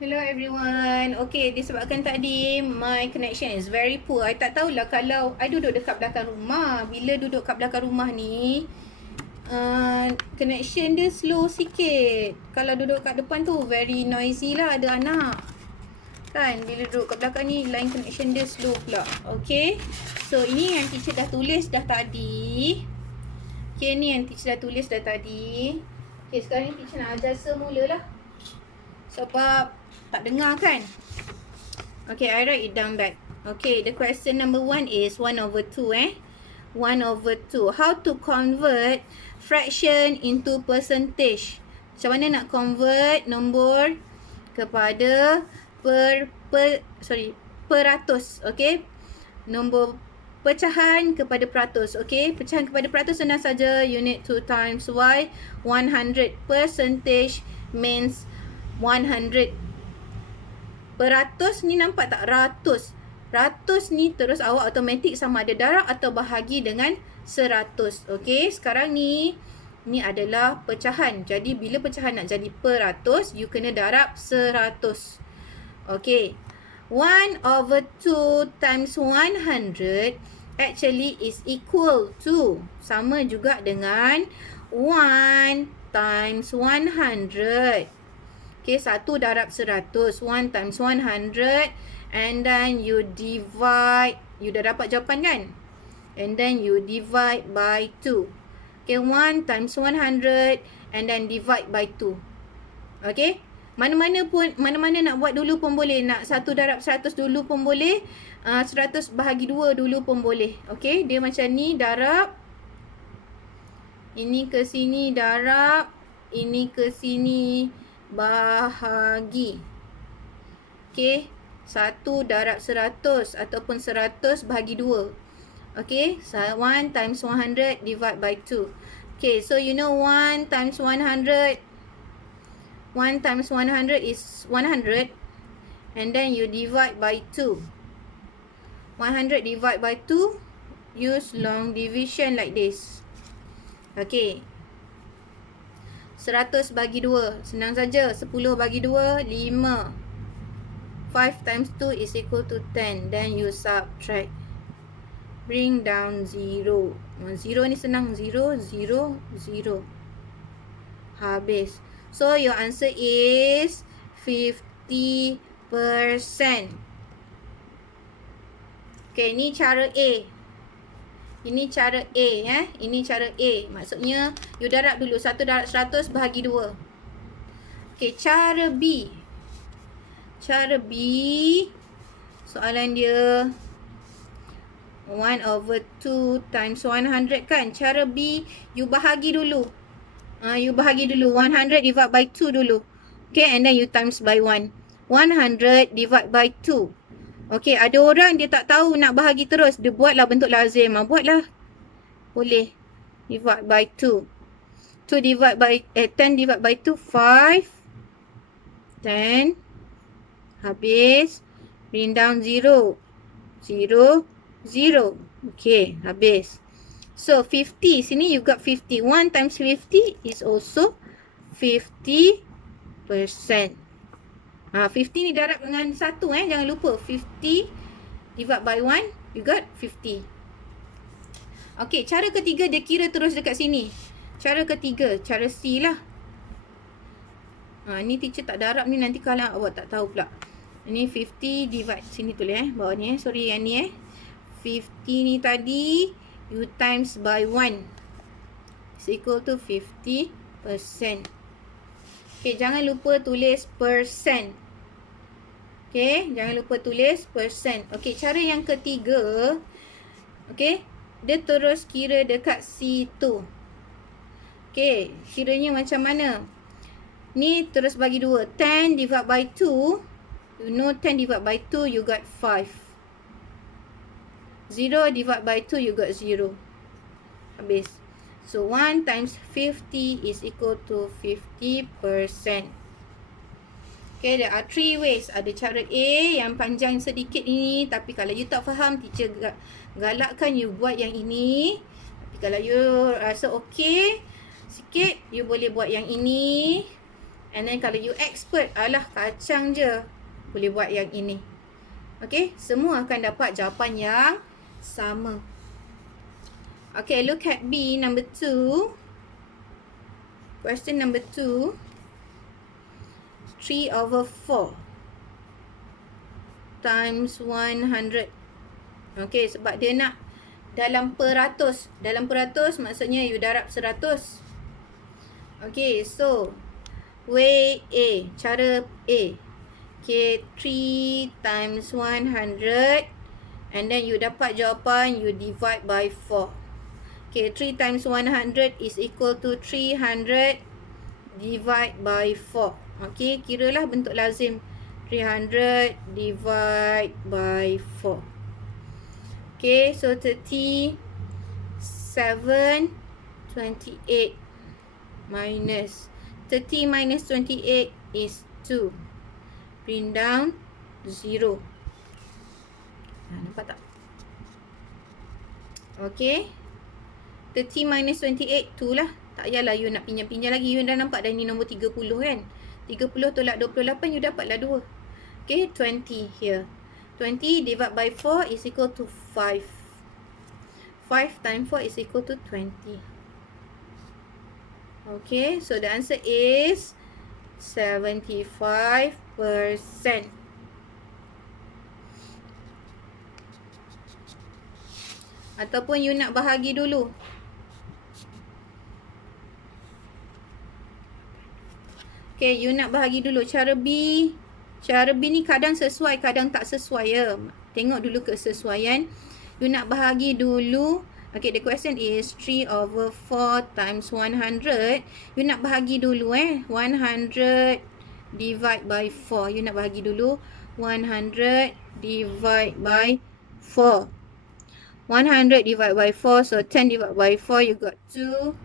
Hello everyone. Okay, disebabkan tadi my connection is very poor. I tak tahulah kalau I duduk dekat belakang rumah. Bila duduk kat belakang rumah ni, connection dia slow sikit. Kalau duduk kat depan tu very noisy lah, ada anak. Kan, bila duduk kat belakang ni line connection dia slow pula. Okay. So ini yang teacher dah tulis dah tadi. Okay, ni yang teacher dah tulis dah tadi. Okay, sekarang ni teacher nak ajar semula lah. Sebab tak dengar kan? Okay, I write it down back. Okay, the question number 1 is 1/2 1/2. How to convert fraction into percentage? Macam mana nak convert nombor kepada peratus, okay? Nombor pecahan kepada peratus, okay? Pecahan kepada peratus senang saja. You need 2 times y. 100 percentage means 100. Peratus ni nampak tak? Ratus. Ratus ni terus awak automatik sama ada darab atau bahagi dengan 100. Okey, sekarang ni adalah pecahan. Jadi bila pecahan nak jadi peratus, you kena darab 100. Okey. 1/2 times 100 actually is equal to, sama juga dengan 1 times 100. Okay, 1 darab 100. 1 times 100. And then you divide. You dah dapat jawapan kan? And then you divide by 2. Okay, 1 times 100. And then divide by 2. Okay. Mana-mana nak buat dulu pun boleh. Nak 1 darab 100 dulu pun boleh. 100 bahagi 2 dulu pun boleh. Okay, dia macam ni darab. Ini ke sini darab. Ini ke sini bahagi. Okay. 1 darab 100 ataupun 100 bahagi 2. Okay. 1 times 100 divide by 2. Okay. So you know 1 times 100. 1 times 100 is 100. And then you divide by 2. 100 divide by 2. Use long division like this. Okay. 100 bagi 2. Senang saja. 10 bagi 2, 5. 5 times 2 is equal to 10. Then you subtract. Bring down 0. 0 ni senang. 0, 0, 0. Habis. So your answer is 50%. Okay, ni cara A. Ini cara A, Ini cara A. Maksudnya, you darab dulu. 1 darab 100 bahagi 2. Okay, cara B. Cara B. Soalan dia 1/2 times 100 kan? Cara B, you bahagi dulu. You bahagi dulu. 100 divide by 2 dulu. Okay, and then you times by 1. 100 divide by 2. Okay, ada orang dia tak tahu nak bahagi terus. Dia buatlah bentuk lazim. Buatlah. Boleh. Divide by 2. 10 divide by 2, 5. 10. Habis. Bring down 0. 0, 0. Okay, habis. So, 50. Sini you got 50. 1 times 50 is also 50%. 50 ni darab dengan 1 jangan lupa. 50 divide by 1, you got 50. Okay, cara ketiga dia kira terus dekat sini. Cara ketiga, cara C lah. Ni teacher tak darab ni, nanti kalau awak tak tahu pula. Ini 50 divide, sini tulis bawah ni sorry yang ni 50 ni tadi you times by 1 is equal to 50%. Okay, jangan lupa tulis persen. Okay, jangan lupa tulis persen. Okay, cara yang ketiga. Okay, dia terus kira dekat situ. Okay, kiranya macam mana? Ni terus bagi 2. 10 divide by 2. You know 10 divide by 2, you got 5. 0 divide by 2, you got 0. Habis. So, 1 times 50 is equal to 50%. Okay, there are 3 ways. Ada cara A yang panjang sedikit ini. Tapi kalau you tak faham, teacher galakkan you buat yang ini. Tapi kalau you rasa okey sikit, you boleh buat yang ini. And then kalau you expert, alah kacang je, boleh buat yang ini. Okay, semua akan dapat jawapan yang sama. Okay, look at B, number 2. Question number 2. 3/4 times 100. Okay, sebab dia nak dalam peratus. Dalam peratus maksudnya you darab 100. Okay, so way A, cara A. Okay, 3 times 100. And then you dapat jawapan, you divide by 4. Okay, 3 times 100 is equal to 300 divide by 4. Okay, kiralah bentuk lazim. 300 divide by 4. Okay, so 37, 28 minus 30 minus 28 is 2. Bring down 0. Nampak tak? Okay, 30 minus 28 2 lah. Tak payahlah you nak pinjam-pinjam lagi. You dah nampak dah ni nombor 30 kan. 30 tolak 28 you dapatlah 2. Okay, 20 here. 20 divided by 4 is equal to 5. 5 times 4 is equal to 20. Okay, so the answer is 75%. Ataupun you nak bahagi dulu. Okay, you nak bahagi dulu. Cara B. Cara B ni kadang sesuai, kadang tak sesuai ya. Tengok dulu kesesuaian. You nak bahagi dulu. Okay, the question is 3/4 times 100. You nak bahagi dulu 100 divide by 4. You nak bahagi dulu. 100 divide by 4. 100 divide by 4. So 10 divide by 4. You got 2.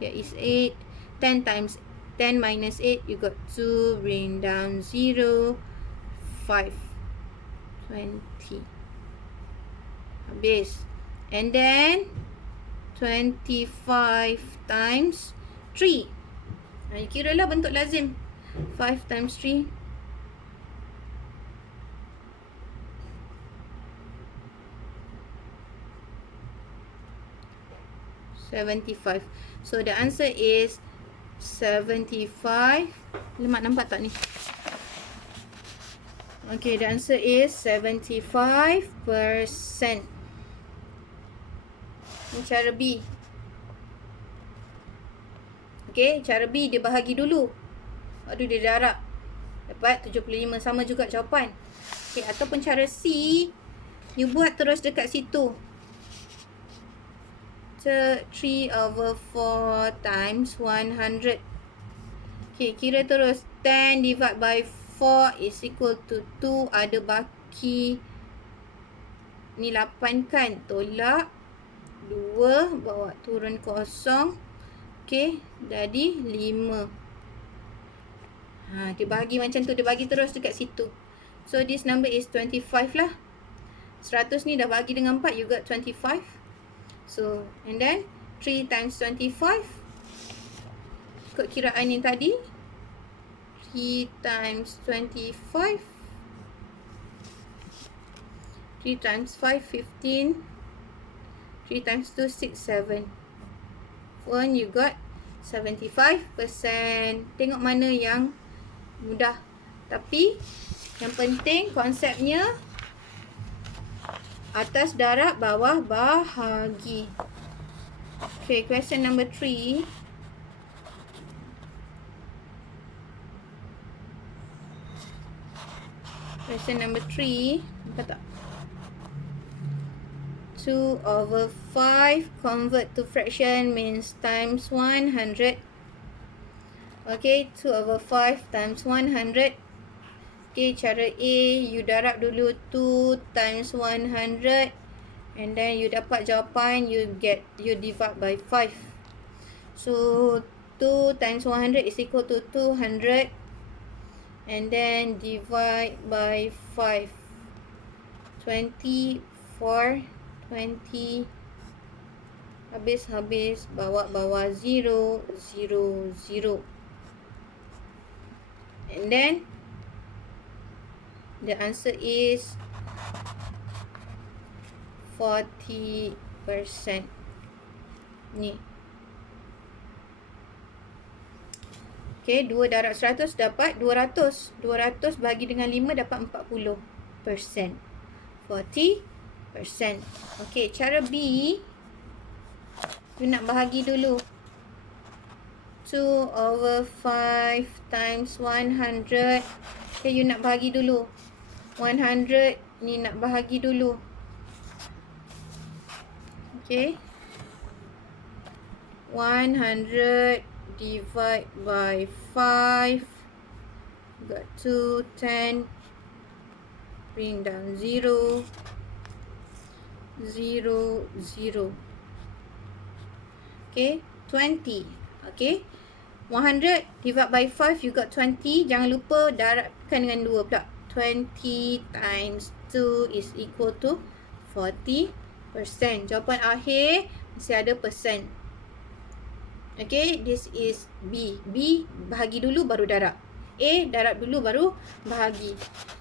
Here is 8. 10 times 10 minus 8, you got 2, bring down 0, 5, 20. Habis. And then, 25 times 3. Kira lah bentuk lazim. 5 times 3. $75. So, the answer is 75. Lemak nampak tak ni? Okay, the answer is 75%. Ini cara B. Okay, cara B dia bahagi dulu. Aduh, dia darab. Dapat 75. Sama juga jawapan. Okay, ataupun cara C. You buat terus dekat situ. 3/4 times 100. Okay, kira terus. 10 divide by 4 is equal to 2. Ada baki. Ni 8 kan. Tolak 2. Bawa turun kosong. Okay, jadi 5. Dia bahagi macam tu. Dia bagi terus dekat situ. So, this number is 25 lah. 100 ni dah bagi dengan 4. You got 25. So, and then 3 times 25. Ikut kiraan yang tadi. 3 times 25. 3 times 5, 15. 3 times 2, 6, 7. 1, you got 75%. Tengok mana yang mudah. Tapi, yang penting konsepnya atas darab, bawah bahagi. Okay, question number 3. Question number 3. Nampak tak? 2/5 convert to fraction means times 100. Okay, 2/5 times 100. Okay, cara A, you darab dulu 2 times 100. And then you dapat jawapan, you divide by 5. So, 2 times 100 is equal to 200. And then divide by 5. 24, 20. Habis, bawa 0, 0, 0. And then the answer is 40%. Ni. Okay, 2 darab 100 dapat 200. 200 bagi dengan 5 dapat 40%. 40%. Okay, cara B. You nak bahagi dulu. 2/5 times 100. Okay, you nak bahagi dulu. 100 ni nak bahagi dulu. Okay. 100 divide by 5. Got 2, 10. Bring down 0. 0, 0. Okay, 20. Okay. 100 divide by 5, you got 20. Jangan lupa darabkan dengan 2 pula. 20 times 2 is equal to 40%. Jawapan akhir masih ada persen. Okay, this is B. B, bahagi dulu baru darab. A, darab dulu baru bahagi.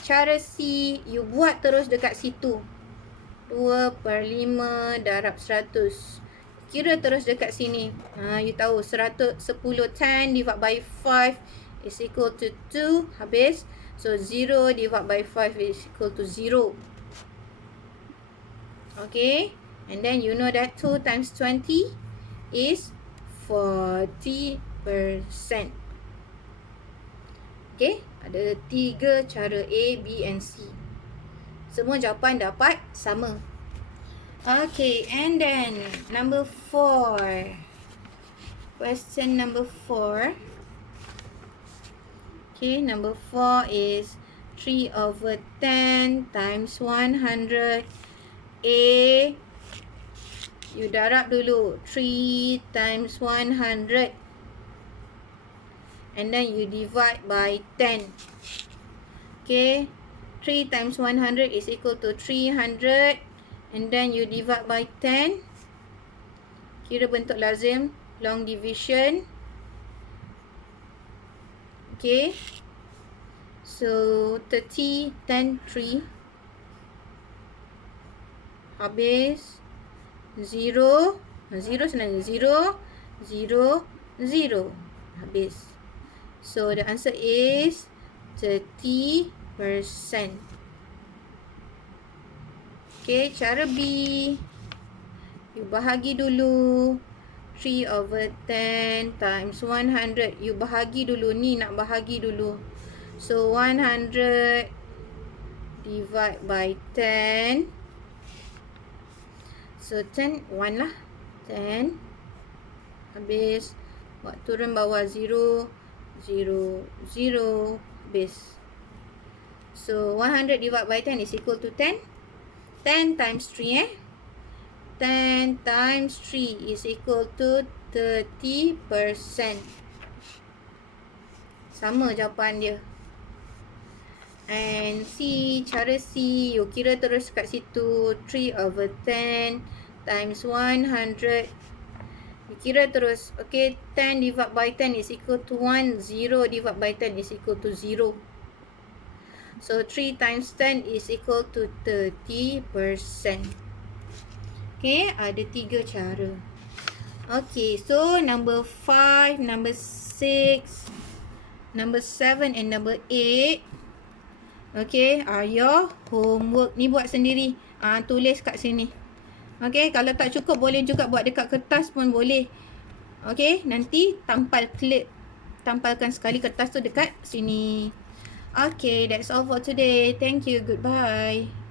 Cara C, you buat terus dekat situ. 2/5 darab 100. Kira terus dekat sini. You tahu 10 divide by 5 is equal to 2. Habis. So 0 divide by 5 is equal to 0. Okay. And then you know that 2 times 20 is 40%. Okay. Ada 3 cara A, B and C. Semua jawapan dapat sama. Okay, and then number 4. Question number 4. Okay, number 4 is 3/10 times 100. A, you darab dulu. 3 times 100. And then you divide by 10. Okay, 3 times 100 is equal to 300. And then you divide by 10. Kira bentuk lazim. Long division. Okay. So 30, 10, 3. Habis. 0. 0 sebenarnya. 0, 0, 0. Habis. So the answer is 30%. Okay, cara B. You bahagi dulu. 3/10 times 100. You bahagi dulu. Ni nak bahagi dulu. So 100 divide by 10. So 10, 1 lah. 10. Habis. Buat turun bawah 0, 0, 0. Habis. So 100 divide by 10 is equal to 10. 10 times 3 10 times 3 is equal to 30%. Sama jawapan dia. And C, cara C, you kira terus kat situ. 3/10 times 100. You kira terus. Okay, 10 divide by 10 is equal to 1. 0 divide by 10 is equal to 0. So 3 times 10 is equal to 30%. Okay, ada 3 cara. Okay, so number 5, number 6, number 7 and number 8. Okay, your homework ni buat sendiri. Tulis kat sini. Okay, kalau tak cukup boleh juga buat dekat kertas pun boleh. Okay, nanti tampalkan sekali kertas tu dekat sini. Okay, that's all for today. Thank you. Goodbye.